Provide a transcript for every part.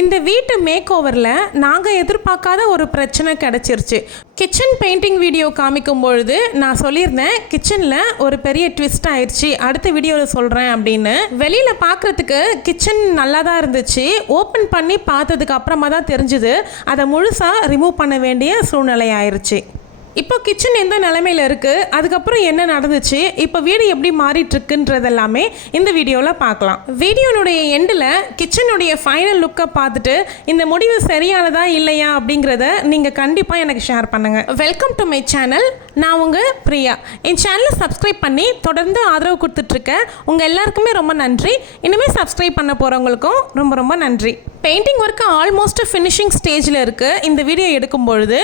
இந்த வீட்டு மேக் ஓவரில் நாங்கள் எதிர்பார்க்காத ஒரு பிரச்சனை கிடச்சிருச்சு. கிச்சன் பெயிண்டிங் வீடியோ காமிக்கும் பொழுது நான் சொல்லியிருந்தேன் கிச்சனில் ஒரு பெரிய ட்விஸ்ட் ஆயிடுச்சு, அடுத்த வீடியோவில் சொல்கிறேன் அப்படின்னு. வெளியில் பார்க்குறதுக்கு கிச்சன் நல்லா தான் இருந்துச்சு. ஓப்பன் பண்ணி பார்த்ததுக்கு அப்புறமா தான் தெரிஞ்சுது அதை முழுசாக ரிமூவ் பண்ண வேண்டிய சூழ்நிலை ஆயிடுச்சு. இப்போ கிச்சன் எந்த நிலைமையில் இருக்குது, அதுக்கப்புறம் என்ன நடந்துச்சு, இப்போ வீடு எப்படி மாறிட்டுருக்குன்றதெல்லாமே இந்த வீடியோவில் பார்க்கலாம். வீடியோனுடைய எண்டில் கிச்சனுடைய ஃபைனல் லுக்கை பார்த்துட்டு இந்த முடிவு சரியானதா இல்லையா அப்படிங்கிறத நீங்கள் கண்டிப்பாக எனக்கு ஷேர் பண்ணுங்கள். Welcome to my channel. நான் உங்கள் பிரியா. என் சேனலை சப்ஸ்கிரைப் பண்ணி தொடர்ந்து ஆதரவு கொடுத்துட்ருக்கேன். உங்கள் எல்லாருக்குமே ரொம்ப நன்றி. இனிமேல் சப்ஸ்கிரைப் பண்ண போகிறவங்களுக்கும் ரொம்ப ரொம்ப நன்றி. பெயிண்டிங் ஒர்க்கு ஆல்மோஸ்ட் ஃபினிஷிங் ஸ்டேஜில் இருக்குது. இந்த வீடியோ எடுக்கும் பொழுது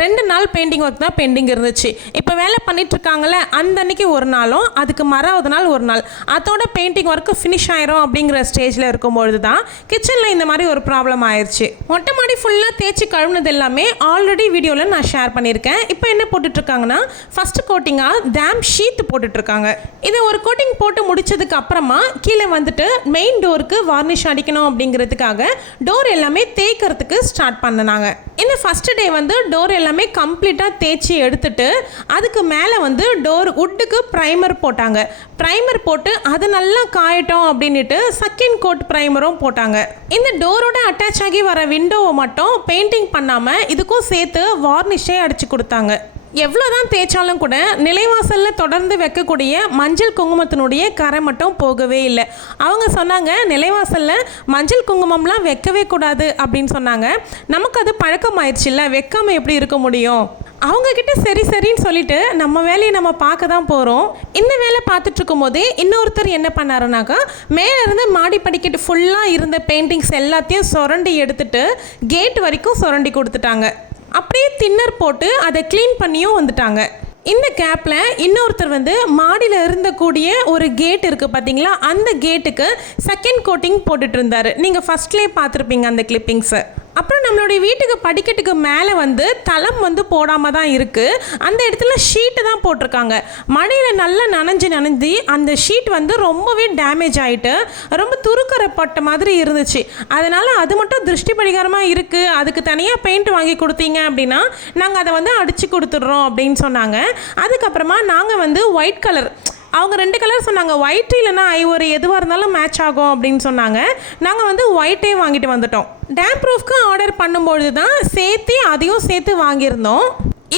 2 நாள் பெயிண்டிங் ஒர்க் தான் பெண்டிங் இருந்துச்சு. இப்போ வேலை பண்ணிகிட்ருக்காங்கள அந்த அன்றைக்கி ஒரு நாளும் அதுக்கு மறாவது நாள் ஒரு நாள் அதோட பெயிண்டிங் ஒர்க்கு ஃபினிஷ் ஆயிரும் அப்படிங்கிற ஸ்டேஜில் இருக்கும்பொழுது தான் கிச்சனில் இந்த மாதிரி ஒரு ப்ராப்ளம் ஆயிடுச்சு. மொட்டை மாடி ஃபுல்லாக தேய்ச்சி கழுவுனது எல்லாமே ஆல்ரெடி வீடியோவில் நான் ஷேர் பண்ணியிருக்கேன். இப்போ என்ன போட்டுட்ருக்காங்கன்னா ஃபஸ்ட்டு கோட்டிங்காக டேம் ஷீட் போட்டுட்ருக்காங்க. இதை ஒரு கோட்டிங் போட்டு முடிச்சதுக்கு அப்புறமா கீழே வந்துட்டு மெயின் டோருக்கு வார்னிஷ் அடிக்கணும் அப்படிங்கிறதுக்காக டோர் எல்லாமே தேய்க்கிறதுக்கு ஸ்டார்ட் பண்ணனாங்க. இந்த ஃபர்ஸ்ட் டே வந்து டோர் எல்லாமே கம்ப்ளீட்டாக தேய்ச்சி எடுத்துட்டு அதுக்கு மேலே வந்து டோர் உட்டுக்கு ப்ரைமர் போட்டாங்க. ப்ரைமர் போட்டு அது நல்லா காயட்டும் அப்படின்ட்டு செகண்ட் கோட் ப்ரைமரும் போட்டாங்க. இந்த டோரோட அட்டாச் ஆகி வர விண்டோவை மட்டும் பெயிண்டிங் பண்ணாமல் இதுக்கும் சேர்த்து வார்னிஷே அடித்து கொடுத்தாங்க. எவ்வளோதான் தேய்ச்சாலும் கூட நிலைவாசலில் தொடர்ந்து வைக்கக்கூடிய மஞ்சள் குங்குமத்தினுடைய கரை மட்டும் போகவே இல்லை. அவங்க சொன்னாங்க நிலைவாசலில் மஞ்சள் குங்குமம்லாம் வைக்கவே கூடாது அப்படின்னு சொன்னாங்க. நமக்கு அது பழக்கமாயிடுச்சு இல்லை, வைக்காமல் எப்படி இருக்க முடியும். அவங்கக்கிட்ட சரி சரின்னு சொல்லிட்டு நம்ம வேலையை நம்ம பார்க்க தான் போகிறோம். இந்த வேலை பார்த்துட்டு இருக்கும் போதே இன்னொருத்தர் என்ன பண்ணாருனாக்கா மேலேருந்து மாடி படிக்கட்டு ஃபுல்லாக இருந்த பெயிண்டிங்ஸ் எல்லாத்தையும் சுரண்டி எடுத்துட்டு கேட் வரைக்கும் சுரண்டி கொடுத்துட்டாங்க. அப்படியே தின்னர் போட்டு அதை க்ளீன் பண்ணியும் வந்துட்டாங்க. இந்த கேப்பில் இன்னொருத்தர் வந்து மாடியில் இருந்தக்கூடிய ஒரு கேட் இருக்குது பார்த்தீங்களா, அந்த கேட்டுக்கு செகண்ட் கோட்டிங் போட்டுட்டு இருந்தார். நீங்கள் ஃபஸ்ட்லேயே பார்த்துருப்பீங்க அந்த கிளிப்பிங்ஸை. அப்புறம் நம்மளுடைய வீட்டுக்கு படிக்கட்டுக்கு மேலே வந்து தளம் வந்து போடாமல் தான் இருக்குது. அந்த இடத்துல ஷீட்டு தான் போட்டிருக்காங்க. மழையில் நல்லா நனைஞ்சி அந்த ஷீட் வந்து ரொம்பவே டேமேஜ் ஆகிட்டு ரொம்ப துருக்கறப்பட்ட மாதிரி இருந்துச்சு. அதனால் அது மட்டும் திருஷ்டி பரிகாரமாக இருக்குது, அதுக்கு தனியாக பெயிண்ட் வாங்கி கொடுத்தீங்க அப்படின்னா நாங்கள் அதை வந்து அடித்து கொடுத்துட்றோம் அப்படின்னு சொன்னாங்க. அதுக்கப்புறமா நாங்கள் வந்து ஒயிட் கலர், அவங்க 2 கலர் சொன்னாங்க, ஒயிட் இல்லைன்னா ஐவரி எதுவாக இருந்தாலும் மேட்ச் ஆகும் அப்படின்னு சொன்னாங்க. நாங்கள் வந்து ஒயிட்டே வாங்கிட்டு வந்துட்டோம். டேம் ப்ரூஃப்க்கு ஆர்டர் பண்ணும்பொழுது தான் அதையும் சேர்த்து வாங்கியிருந்தோம்.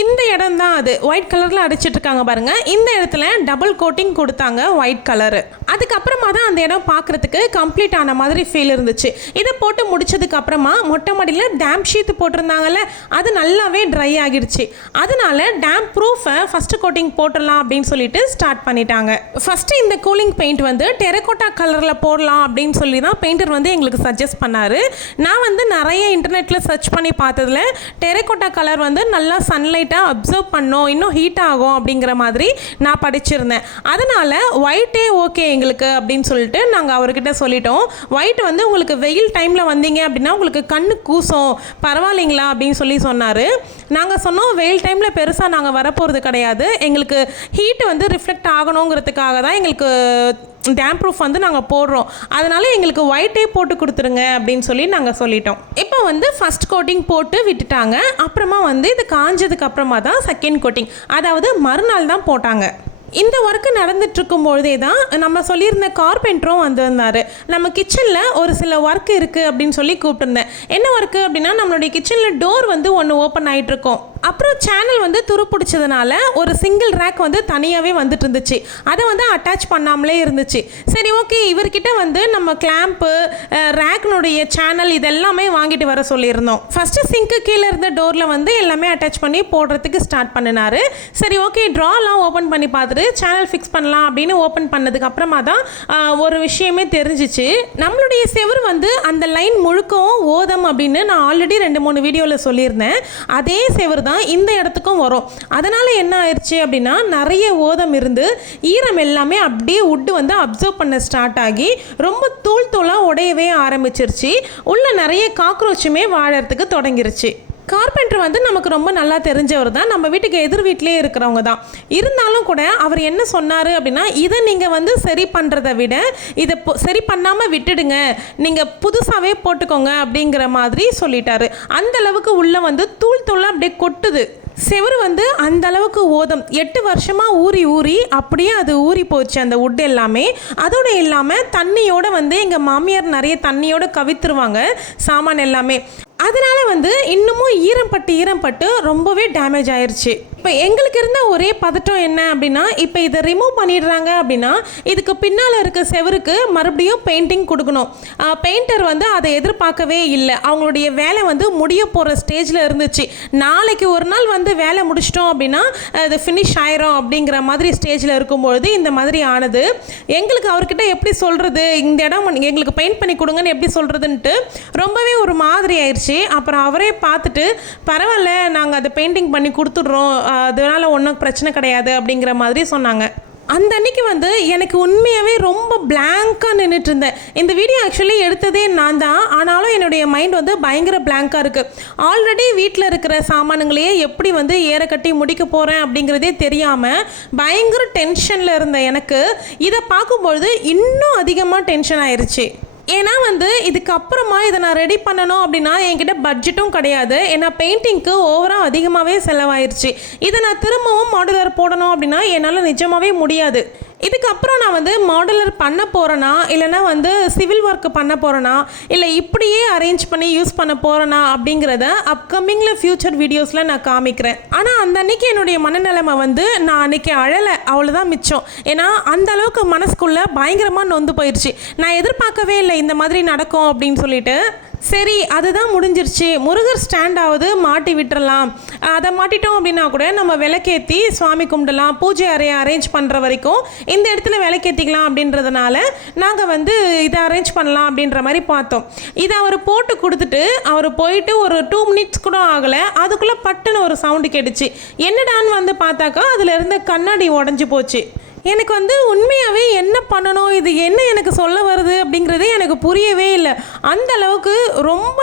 இந்த இடம் தான் அது ஒயிட் கலரில் அடிச்சிட்ருக்காங்க பாருங்கள். இந்த இடத்துல டபுள் கோட்டிங் கொடுத்தாங்க ஒயிட் கலரு. அதுக்கப்புறமா தான் அந்த இடம் பார்க்குறதுக்கு கம்ப்ளீட் ஆன மாதிரி ஃபீல் இருந்துச்சு. இதை போட்டு முடிச்சதுக்கு அப்புறமா மொட்டை மாடியில் டேம் ஷீட் போட்டிருந்தாங்கல்ல, அது நல்லாவே ட்ரை ஆகிடுச்சு. அதனால டேம் ப்ரூஃபை ஃபஸ்ட்டு கோட்டிங் போட்டுடலாம் அப்படின்னு சொல்லிட்டு ஸ்டார்ட் பண்ணிட்டாங்க. ஃபஸ்ட்டு இந்த கூலிங் பெயிண்ட் வந்து டெரகோட்டா கலரில் போடலாம் அப்படின்னு சொல்லி தான் பெயிண்டர் வந்து எங்களுக்கு சஜஸ்ட் பண்ணார். நான் வந்து நிறைய இன்டர்நெட்டில் சர்ச் பண்ணி பார்த்ததில் டெரகோட்டா கலர் வந்து நல்லா சன்லைட் அப்சர்வ் பண்ணோம், இன்னும் ஹீட் ஆகும் அப்படிங்கிற மாதிரி நான் படிச்சிருந்தேன். அதனால் ஒயிட்டே ஓகே எங்களுக்கு அப்படின்னு சொல்லிட்டு நாங்கள் அவர்கிட்ட சொல்லிட்டோம். ஒயிட் வந்து உங்களுக்கு வெயில் டைமில் வந்தீங்க அப்படின்னா உங்களுக்கு கண்ணு கூசும், பரவாயில்லைங்களா அப்படின்னு சொன்னார். நாங்கள் சொன்னோம் வெயில் டைமில் பெருசாக நாங்கள் வரப்போகிறது கிடையாது, எங்களுக்கு ஹீட் வந்து ரிஃப்ளெக்ட் ஆகணுங்கிறதுக்காக தான் எங்களுக்கு டேம் ப்ரூஃப் வந்து நாங்கள் போடுறோம், அதனால் எங்களுக்கு ஒயிட்டே போட்டு கொடுத்துருங்க அப்படின்னு சொல்லி நாங்கள் சொல்லிட்டோம். இப்போ வந்து ஃபஸ்ட் கோட்டிங் போட்டு விட்டுட்டாங்க. அப்புறமா வந்து இது காஞ்சதுக்கு அப்புறமா தான் செகண்ட் கோட்டிங், அதாவது மறுநாள் தான் போட்டாங்க. இந்த ஒர்க்கு நடந்துட்டுருக்கும் பொழுதே தான் நம்ம சொல்லியிருந்த கார்பெண்டரும் வந்திருந்தார். நம்ம கிச்சனில் ஒரு சில ஒர்க் இருக்குது அப்படின்னு சொல்லி கூப்பிட்டுருந்தேன். என்ன ஒர்க்கு அப்படின்னா நம்மளுடைய கிச்சனில் டோர் வந்து ஒன்று ஓப்பன் ஆகிட்டுருக்கோம். அப்புறம் சேனல் வந்து துரு பிடிச்சதுனால ஒரு சிங்கிள் ரேக் வந்து தனியாகவே வந்துட்டு இருந்துச்சு, அதை வந்து அட்டாச் பண்ணாமலே இருந்துச்சு. சரி ஓகே, இவர்கிட்ட வந்து நம்ம கிளாம்ப்பு ரேக்னுடைய சேனல் இதெல்லாமே வாங்கிட்டு வர சொல்லியிருந்தோம். ஃபஸ்ட்டு சிங்க்கு கீழே இருந்த டோரில் வந்து எல்லாமே அட்டாச் பண்ணி போடுறதுக்கு ஸ்டார்ட் பண்ணினார். சரி ஓகே, ட்ராலாம் ஓப்பன் பண்ணி பார்த்துட்டு சேனல் ஃபிக்ஸ் பண்ணலாம் அப்படின்னு ஓப்பன் பண்ணதுக்கு அப்புறமா தான் ஒரு விஷயமே தெரிஞ்சிச்சு. நம்மளுடைய செவர் வந்து அந்த லைன் முழுக்கவும் ஓதம் அப்படின்னு நான் ஆல்ரெடி 2-3 வீடியோவில் சொல்லியிருந்தேன். அதே செவர் தான் இந்த இடத்துக்கும் வரும். அதனால் என்ன ஆயிடுச்சு அப்படின்னா நிறைய ஓதம் இருந்து ஈரம் எல்லாமே அப்படியே உட்டு வந்து அப்சர்வ் பண்ண ஸ்டார்ட் ஆகி ரொம்ப தூளாக உடையவே ஆரம்பிச்சிருச்சு. உள்ள நிறைய காக்ரோச்சுமே வாழறதுக்கு தொடங்கிருச்சு. கார்பெண்டர் வந்து நமக்கு ரொம்ப நல்லா தெரிஞ்சவர் தான், நம்ம வீட்டுக்கு எதிர் வீட்டிலே இருக்கிறவங்க தான். இருந்தாலும் கூட அவர் என்ன சொன்னார் அப்படின்னா, இதை நீங்கள் வந்து சரி பண்ணுறதை விட இதை சரி பண்ணாமல் விட்டுடுங்க, நீங்கள் புதுசாகவே போட்டுக்கோங்க அப்படிங்கிற மாதிரி சொல்லிட்டாரு. அந்த அளவுக்கு உள்ள வந்து தூள் தூளாக அப்படியே கொட்டுது. செவரு வந்து அந்த அளவுக்கு ஓதம் 8 வருஷமாக ஊறி அப்படியே அது ஊறி போச்சு அந்த உட் எல்லாமே. அதோடு இல்லாமல் தண்ணியோடு வந்து எங்கள் மாமியார் நிறைய தண்ணியோடு கவித்துருவாங்க சாமான் எல்லாமே. அதனால வந்து இன்னமும் ஈரம்பட்டு ரொம்பவே டேமேஜ் ஆயிடுச்சு. இப்போ எங்களுக்கு இருந்த ஒரே பதட்டம் என்ன அப்படின்னா, இப்போ இதை ரிமூவ் பண்ணிடுறாங்க அப்படின்னா இதுக்கு பின்னால் இருக்க செவருக்கு மறுபடியும் பெயிண்டிங் கொடுக்கணும். பெயிண்டர் வந்து அதை எதிர்பார்க்கவே இல்லை. அவங்களுடைய வேலை வந்து முடிய போகிற ஸ்டேஜில் இருந்துச்சு. நாளைக்கு ஒரு நாள் வந்து வேலை முடிச்சிட்டோம் அப்படின்னா அது ஃபினிஷ் ஆயிரும் அப்படிங்கிற மாதிரி ஸ்டேஜில் இருக்கும்பொழுது இந்த மாதிரி ஆனது. எங்களுக்கு அவர்கிட்ட எப்படி சொல்கிறது, இந்த இடம் எங்களுக்கு பெயிண்ட் பண்ணி கொடுங்கன்னு எப்படி சொல்கிறதுன்ட்டு ரொம்பவே ஒரு மாதிரி ஆயிடுச்சு. அப்புறம் அவரே பார்த்துட்டு பரவாயில்ல, நாங்கள் அதை பெயிண்டிங் பண்ணி கொடுத்துட்றோம், அதனால ஒன்றும் பிரச்சனை கிடையாது அப்படிங்கிற மாதிரி சொன்னாங்க. அந்த அன்னைக்கு வந்து எனக்கு உண்மையாகவே ரொம்ப பிளாங்காக நின்றுட்டு இருந்தேன். இந்த வீடியோ ஆக்சுவலி எடுத்ததே நான் தான், ஆனாலும் என்னுடைய மைண்ட் வந்து பயங்கர பிளாங்காக இருக்குது. ஆல்ரெடி வீட்டில் இருக்கிற சாமானுங்களையே எப்படி வந்து ஏற கட்டி முடிக்க போகிறேன் அப்படிங்கிறதே தெரியாமல் பயங்கர டென்ஷனில் இருந்த எனக்கு இதை பார்க்கும்பொழுது இன்னும் அதிகமாக டென்ஷன் ஆயிடுச்சு. ஏன்னா வந்து இதுக்கப்புறமா இதை நான் ரெடி பண்ணணும் அப்படின்னா என்கிட்ட பட்ஜெட்டும் கிடையாது. ஏன்னா பெயிண்டிங்க்கு ஓவராக அதிகமாகவே செலவாயிருச்சு. இதை நான் திரும்பவும் மாடுலர் போடணும் அப்படின்னா என்னால் நிஜமாகவே முடியாது. இதுக்கப்புறம் நான் வந்து மாடுலர் பண்ண போகிறேனா, இல்லைனா வந்து சிவில் ஒர்க்கு பண்ண போகிறேனா, இல்லை இப்படியே அரேஞ்ச் பண்ணி யூஸ் பண்ண போகிறேனா அப்படிங்கிறத அப்கமிங்கில் ஃப்யூச்சர் வீடியோஸில் நான் காமிக்கிறேன். ஆனால் அந்த அன்றைக்கி என்னுடைய மனநிலைமை வந்து நான் அன்றைக்கி அழலை, அவ்வளோதான் மிச்சம். ஏன்னா அந்த அளவுக்கு மனசுக்குள்ளே பயங்கரமாக நொந்து போயிடுச்சு. நான் எதிர்பார்க்கவே இல்லை இந்த மாதிரி நடக்கும் அப்படின்னு சொல்லிட்டு. சரி, அதுதான் முடிஞ்சிருச்சு, முருகர் ஸ்டாண்டாவது மாட்டி விட்டுறலாம். அதை மாட்டிட்டோம் அப்படின்னா கூட நம்ம விளக்கேற்றி சுவாமி கும்பிடலாம், பூஜை அறையை அரேஞ்ச் பண்ணுற வரைக்கும் இந்த இடத்துல விளக்கேற்றிக்கலாம் அப்படின்றதுனால நாங்கள் வந்து இதை அரேஞ்ச் பண்ணலாம் அப்படின்ற மாதிரி பார்த்தோம். இதை அவர் போட்டு கொடுத்துட்டு அவர் போயிட்டு ஒரு 2 மினிட்ஸ் கூட ஆகலை, அதுக்குள்ளே பட்டுன்னு ஒரு சவுண்டு கேட்டுச்சு. என்னடான்னு வந்து பார்த்தாக்கா அதில் இருந்த கண்ணாடி உடஞ்சி போச்சு. எனக்கு வந்து உண்மையாகவே என்ன பண்ணணும், இது என்ன எனக்கு சொல்ல வருது அப்படிங்கிறதே எனக்கு புரியவே இல்லை. அந்த அளவுக்கு ரொம்ப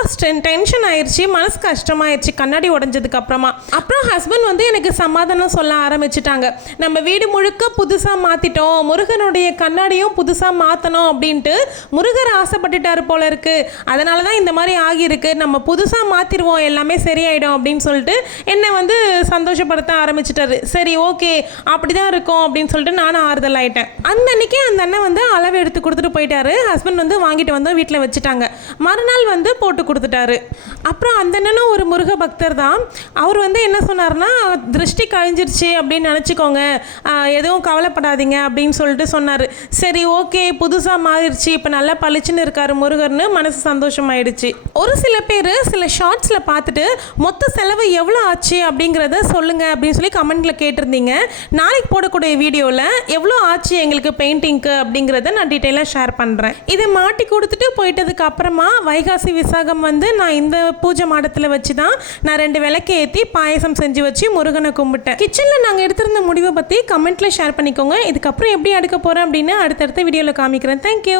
டென்ஷன் ஆயிடுச்சு, மனசு கஷ்டமாயிடுச்சு கண்ணாடி உடஞ்சதுக்கு அப்புறமா. அப்புறம் ஹஸ்பண்ட் வந்து எனக்கு சமாதானம் சொல்ல ஆரம்பிச்சிட்டாங்க. நம்ம வீடு முழுக்க புதுசாக மாற்றிட்டோம், முருகனுடைய கண்ணாடியும் புதுசாக மாற்றணும் அப்படின்ட்டு முருகர் ஆசைப்பட்டுட்டார் போல இருக்கு, அதனால தான் இந்த மாதிரி ஆகியிருக்கு, நம்ம புதுசாக மாற்றிடுவோம் எல்லாமே சரியாயிடும் அப்படின்னு சொல்லிட்டு என்னை வந்து சந்தோஷப்படுத்த ஆரம்பிச்சிட்டாரு. சரி ஓகே அப்படி தான் இருக்கும் அப்படின்னு சொல்லிட்டு நானும் ஆறுதல் ஆயிட்டேன். அந்த அன்னைக்கே அந்த அண்ணன் வந்து அளவு எடுத்து கொடுத்துட்டு போயிட்டாரு. ஹஸ்பண்ட் வந்து வாங்கிட்டு வந்து வீட்டில் வச்சுட்டாங்க. மறுநாள் வந்து போட்டு கொடுத்துட்டாரு. அப்புறம் அந்த அண்ணனும் ஒரு முருக பக்தர் தான். அவர் வந்து என்ன சொன்னார்னா, திருஷ்டி கழிஞ்சிருச்சு அப்படின்னு நினச்சிக்கோங்க, எதுவும் கவலைப்படாதீங்க அப்படின்னு சொல்லிட்டு சொன்னார். சரி ஓகே, புதுசாக மாறிடுச்சு, இப்போ நல்லா பளிச்சுன்னு இருக்காரு முருகர்னு மனசு சந்தோஷமாயிடுச்சு. ஒரு சில பேர் சில ஷார்ட்ஸில் பார்த்துட்டு மொத்த செலவு எவ்வளோ ஆச்சு அப்படிங்கிறத சொல்லுங்க அப்படின்னு சொல்லி கமெண்ட்டில் கேட்டிருந்தீங்க. நாளைக்கு போடக்கூடிய வீடியோவில் எவ்வளோ ஆச்சு எங்களுக்கு பெயிண்டிங்க்கு அப்படிங்கிறத நான் டீட்டெயிலாக ஷேர் பண்ணுறேன். இதை மாட்டி கொடுத்துட்டு போயிட்டதுக்கு அப்புறமா வைகாசி விசாகம் வந்து நான் இந்த பூஜை மாடத்தில் வச்சு தான் நான் 2 விளக்கு ஏற்றி பாயசம் செஞ்சு வச்சு முருகனை கும்பிட்டேன். கிச்சனில் நாங்கள் எடுத்திருந்த முடிவை பற்றி கமெண்ட்டில் ஷேர் பண்ணிக்கோங்க. இதுக்கப்புறம் எப்படி அடுக்க போகிறேன் அப்படின்னு அடுத்தடுத்த வீடியோவில் காமிக்கிறேன். தேங்க்யூ.